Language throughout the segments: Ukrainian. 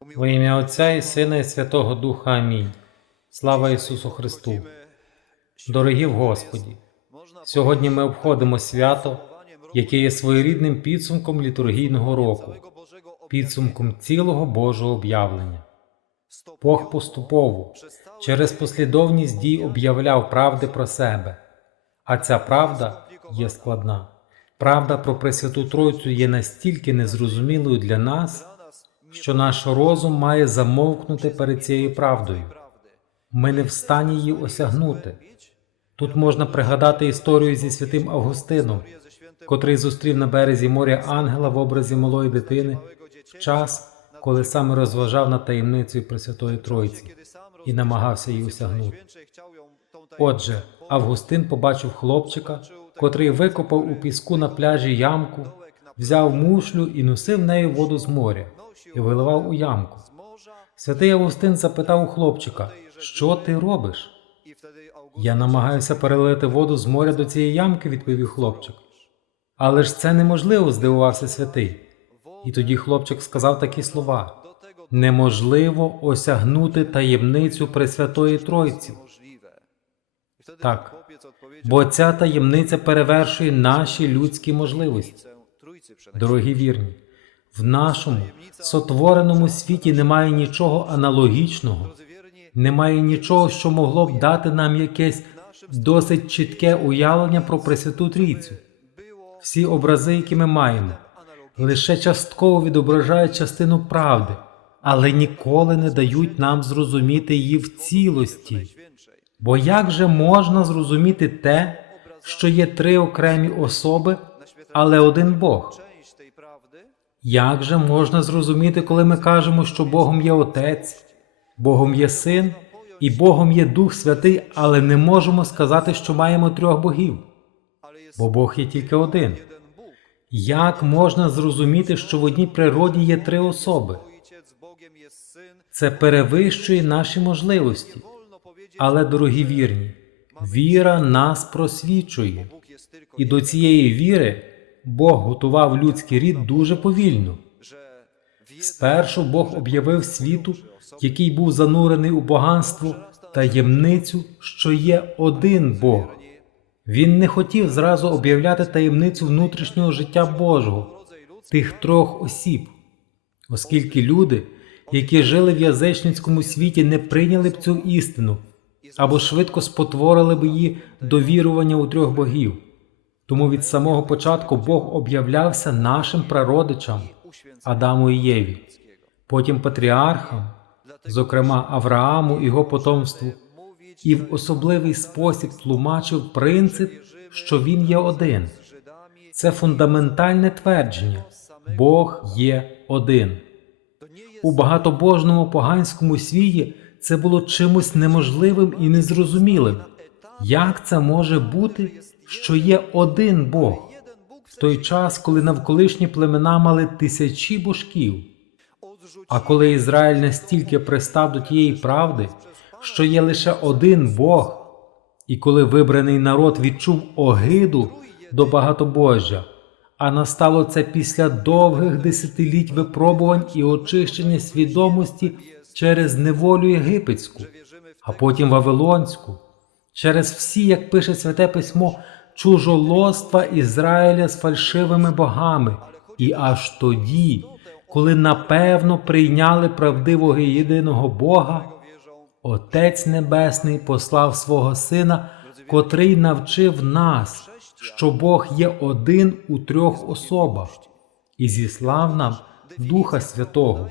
Во ім'я Отця і Сина і Святого Духа Амінь. Слава Ісусу Христу! Дорогі в Господі! Сьогодні ми обходимо свято, яке є своєрідним підсумком літургійного року, підсумком цілого Божого об'явлення. Бог поступово через послідовність дій об'являв правди про себе, а ця правда є складна. Правда про Пресвяту Тройцю є настільки незрозумілою для нас, що наш розум має замовкнути перед цією правдою. Ми не в стані її осягнути. Тут можна пригадати історію зі святим Августином, котрий зустрів на березі моря ангела в образі малої дитини в час, коли саме розважав над таємницею Пресвятої Тройці і намагався її осягнути. Отже, Августин побачив хлопчика, котрий викопав у піску на пляжі ямку, взяв мушлю і носив нею воду з моря і виливав у ямку. Святий Августин запитав у хлопчика, що ти робиш? Я намагаюся перелити воду з моря до цієї ямки, відповів хлопчик. Але ж це неможливо, здивувався святий. І тоді хлопчик сказав такі слова: неможливо осягнути таємницю Пресвятої Тройці. Так, бо ця таємниця перевершує наші людські можливості. Дорогі вірні, в нашому сотвореному світі немає нічого аналогічного, немає нічого, що могло б дати нам якесь досить чітке уявлення про Пресвяту Трійцю. Всі образи, які ми маємо, лише частково відображають частину правди, але ніколи не дають нам зрозуміти її в цілості. Бо як же можна зрозуміти те, що є три окремі особи, але один Бог? Як же можна зрозуміти, коли ми кажемо, що Богом є Отець, Богом є Син і Богом є Дух Святий, але не можемо сказати, що маємо трьох богів? Бо Бог є тільки один. Як можна зрозуміти, що в одній природі є три особи? Це перевищує наші можливості. Але, дорогі вірні, віра нас просвічує, і до цієї віри Бог готував людський рід дуже повільно. Спершу Бог об'явив світу, який був занурений у поганство, таємницю, що є один Бог. Він не хотів зразу об'являти таємницю внутрішнього життя Божого, тих трьох осіб, оскільки люди, які жили в язичницькому світі, не прийняли б цю істину або швидко спотворили б її до вірування у трьох богів. Тому від самого початку Бог об'являвся нашим прародичам Адаму і Єві, потім патріархам, зокрема Аврааму і його потомству, і в особливий спосіб тлумачив принцип, що він є один. Це фундаментальне твердження Бог є один. У багатобожному поганському світі це було чимось неможливим і незрозумілим. Як це може бути, що є один Бог в той час, коли навколишні племена мали тисячі божків? А коли Ізраїль настільки пристав до тієї правди, що є лише один Бог, і коли вибраний народ відчув огиду до багатобожжя, а настало це після довгих десятиліть випробувань і очищення свідомості через неволю єгипетську, а потім Вавилонську, через всі, як пише Святе Письмо, чужолоства Ізраїля з фальшивими богами, і аж тоді, коли напевно прийняли правдивого єдиного Бога, Отець Небесний послав свого Сина, котрий навчив нас, що Бог є один у трьох особах, і зіслав нам Духа Святого,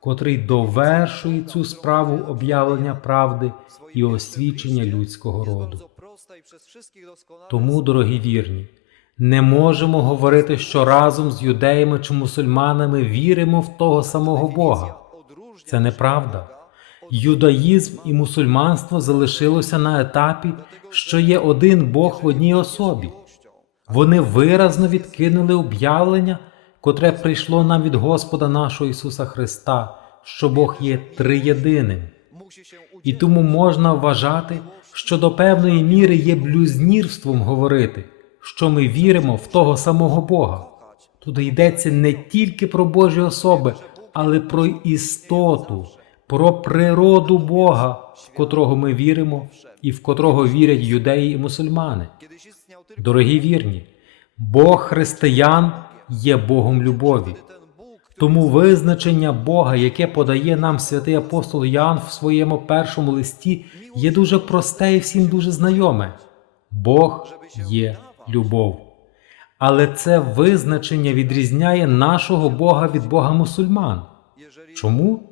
котрий довершує цю справу об'явлення правди і освічення людського роду. Тому, дорогі вірні, не можемо говорити, що разом з юдеями чи мусульманами віримо в того самого Бога. Це неправда. Юдаїзм і мусульманство залишилося на етапі, що є один Бог в одній особі. Вони виразно відкинули об'явлення, котре прийшло нам від Господа нашого Ісуса Христа, що Бог є триєдиним. І тому можна вважати, що до певної міри є блюзнірством говорити, що ми віримо в того самого Бога. Тут йдеться не тільки про Божі особи, але про істоту, про природу Бога, в котрого ми віримо і в котрого вірять юдеї і мусульмани. Дорогі вірні, Бог християн є Богом любові. Тому визначення Бога, яке подає нам святий апостол Ян в своєму першому листі, є дуже просте і всім дуже знайоме. Бог є любов. Але це визначення відрізняє нашого Бога від Бога мусульман. Чому?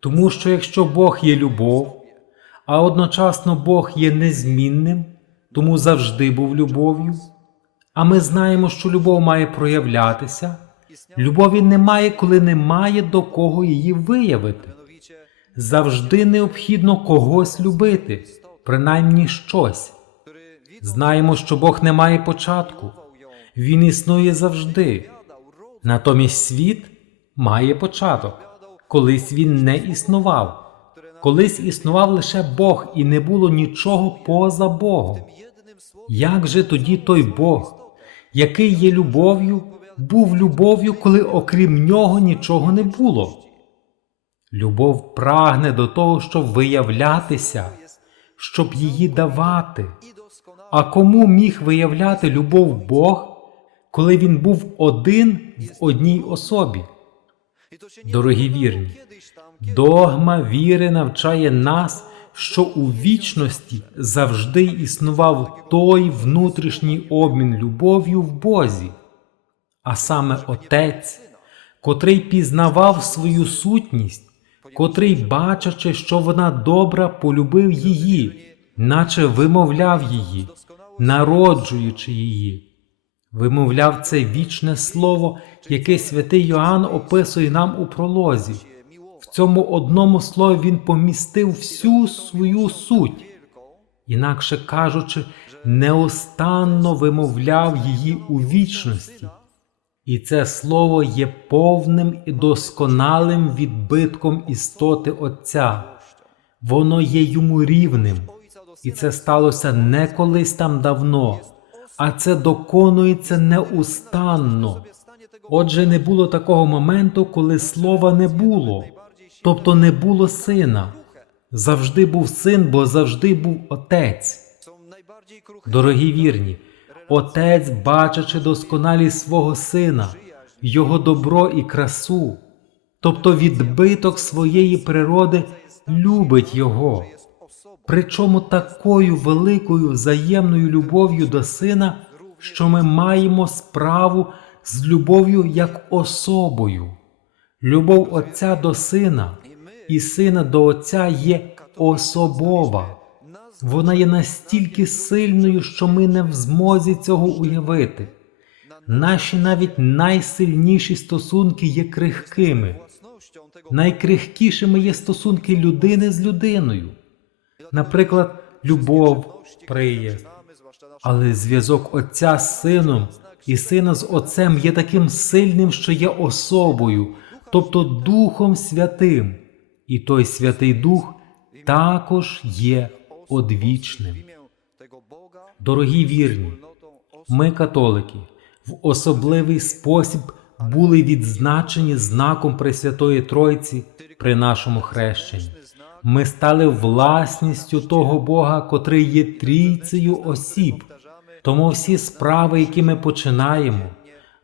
Тому що якщо Бог є любов, а одночасно Бог є незмінним, тому завжди був любов'ю, а ми знаємо, що любов має проявлятися, любові немає, коли немає до кого її виявити. Завжди необхідно когось любити, принаймні щось. Знаємо, що Бог не має початку, Він існує завжди. Натомість світ має початок. Колись він не існував. Колись існував лише Бог, і не було нічого поза Богом. Як же тоді той Бог, який є любов'ю, був любов'ю, коли окрім нього нічого не було? Любов прагне до того, щоб виявлятися, щоб її давати. А кому міг виявляти любов Бог, коли він був один в одній особі? Дорогі вірні, догма віри навчає нас, що у вічності завжди існував той внутрішній обмін любов'ю в Бозі, а саме Отець, котрий пізнавав свою сутність, котрий, бачачи, що вона добра, полюбив її, наче вимовляв її, народжуючи її. Вимовляв це вічне слово, яке святий Йоанн описує нам у пролозі. В цьому одному слові він помістив всю свою суть, інакше кажучи, неустанно вимовляв її у вічності. І це слово є повним і досконалим відбитком істоти Отця. Воно є йому рівним, і це сталося не колись там давно, а це доконується неустанно. Отже, не було такого моменту, коли слова не було, тобто не було сина. Завжди був син, бо завжди був отець. Дорогі вірні, отець, бачачи досконалість свого сина, його добро і красу, тобто відбиток своєї природи, любить його. Причому такою великою взаємною любов'ю до сина, що ми маємо справу з любов'ю як особою. Любов Отця до сина і сина до Отця є особова. Вона є настільки сильною, що ми не в змозі цього уявити. Наші навіть найсильніші стосунки є крихкими. Найкрихкішими є стосунки людини з людиною. Наприклад, любов, приязнь. Але зв'язок Отця з сином і сина з Отцем є таким сильним, що є особою, тобто Духом Святим. І той Святий Дух також є одвічним. Дорогі вірні, ми, католики, в особливий спосіб були відзначені знаком Пресвятої Тройці при нашому хрещенні. Ми стали власністю того Бога, котрий є трійцею осіб. Тому всі справи, які ми починаємо,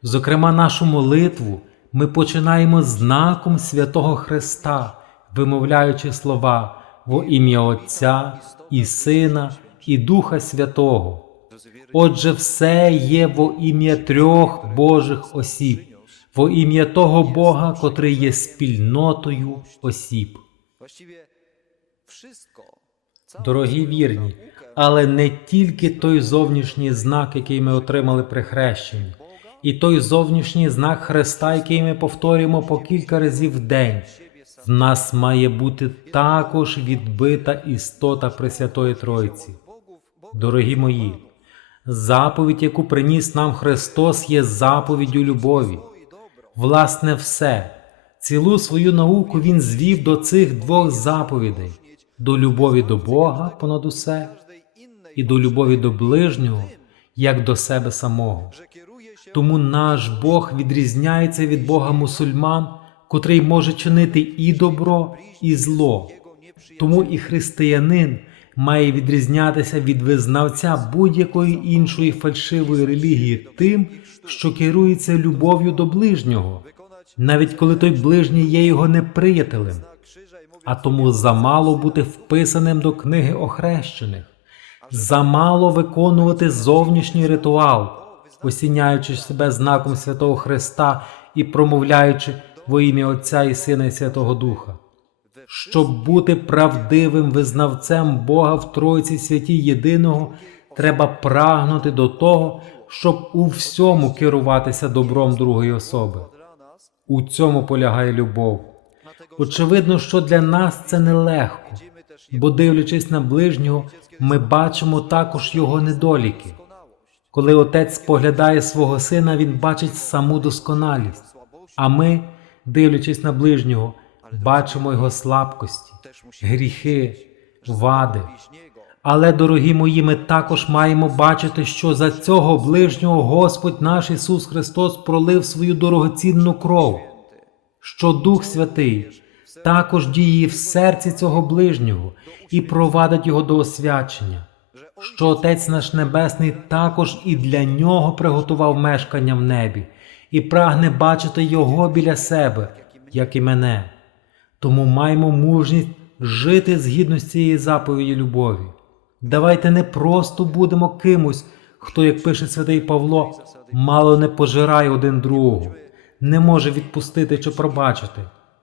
зокрема нашу молитву, ми починаємо знаком святого Христа, вимовляючи слова во ім'я Отця і Сина і Духа Святого. Отже, все є во ім'я трьох Божих осіб, во ім'я того Бога, котрий є спільнотою осіб. Дорогі вірні, але не тільки той зовнішній знак, який ми отримали при хрещенні, і той зовнішній знак Христа, який ми повторюємо по кілька разів в день. В нас має бути також відбита істота Пресвятої Тройці. Дорогі мої, заповідь, яку приніс нам Христос, є заповіддю любові. Власне, все, цілу свою науку Він звів до цих двох заповідей до любові до Бога понад усе і до любові до ближнього, як до себе самого. Тому наш Бог відрізняється від Бога мусульман, котрий може чинити і добро, і зло. Тому і християнин має відрізнятися від визнавця будь-якої іншої фальшивої релігії тим, що керується любов'ю до ближнього, навіть коли той ближній є його неприятелем. А тому замало бути вписаним до книги охрещених, замало виконувати зовнішній ритуал, осіняючи себе знаком Святого Христа і промовляючи во ім'я Отця і Сина і Святого Духа. Щоб бути правдивим визнавцем Бога в Тройці святій єдиного, треба прагнути до того, щоб у всьому керуватися добром другої особи. У цьому полягає любов. Очевидно, що для нас це нелегко, бо дивлячись на ближнього, ми бачимо також його недоліки. Коли отець споглядає свого сина, він бачить саму досконалість, а ми, дивлячись на ближнього, бачимо його слабкості, гріхи, вади. Але, дорогі мої, ми також маємо бачити, що за цього ближнього Господь наш Ісус Христос пролив свою дорогоцінну кров, що Дух Святий також діє в серці цього ближнього і провадить його до освячення, що Отець наш Небесний також і для нього приготував мешкання в небі, і прагне бачити його біля себе, як і мене. Тому маємо мужність жити згідно з цієї заповіді любові. Давайте не просто будемо кимось, хто, як пише святий Павло, мало не пожирає один другого, не може відпустити чи пробачити,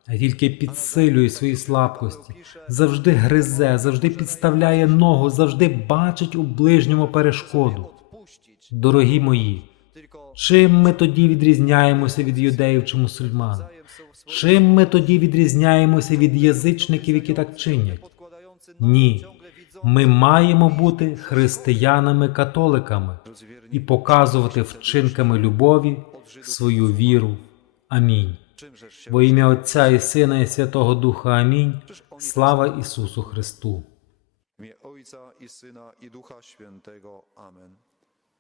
а тільки підсилює свої слабкості, завжди гризе, завжди підставляє ногу, завжди бачить у ближньому перешкоду. Дорогі мої, чим ми тоді відрізняємося від юдеїв чи мусульман? Чим ми тоді відрізняємося від язичників, які так чинять? Ні, ми маємо бути християнами-католиками і показувати вчинками любові свою віру. Амінь. Во ім'я Отця і Сина і Святого Духа. Амінь. Слава Ісусу Христу. Ojca i Syna i Ducha Świętego. Amen.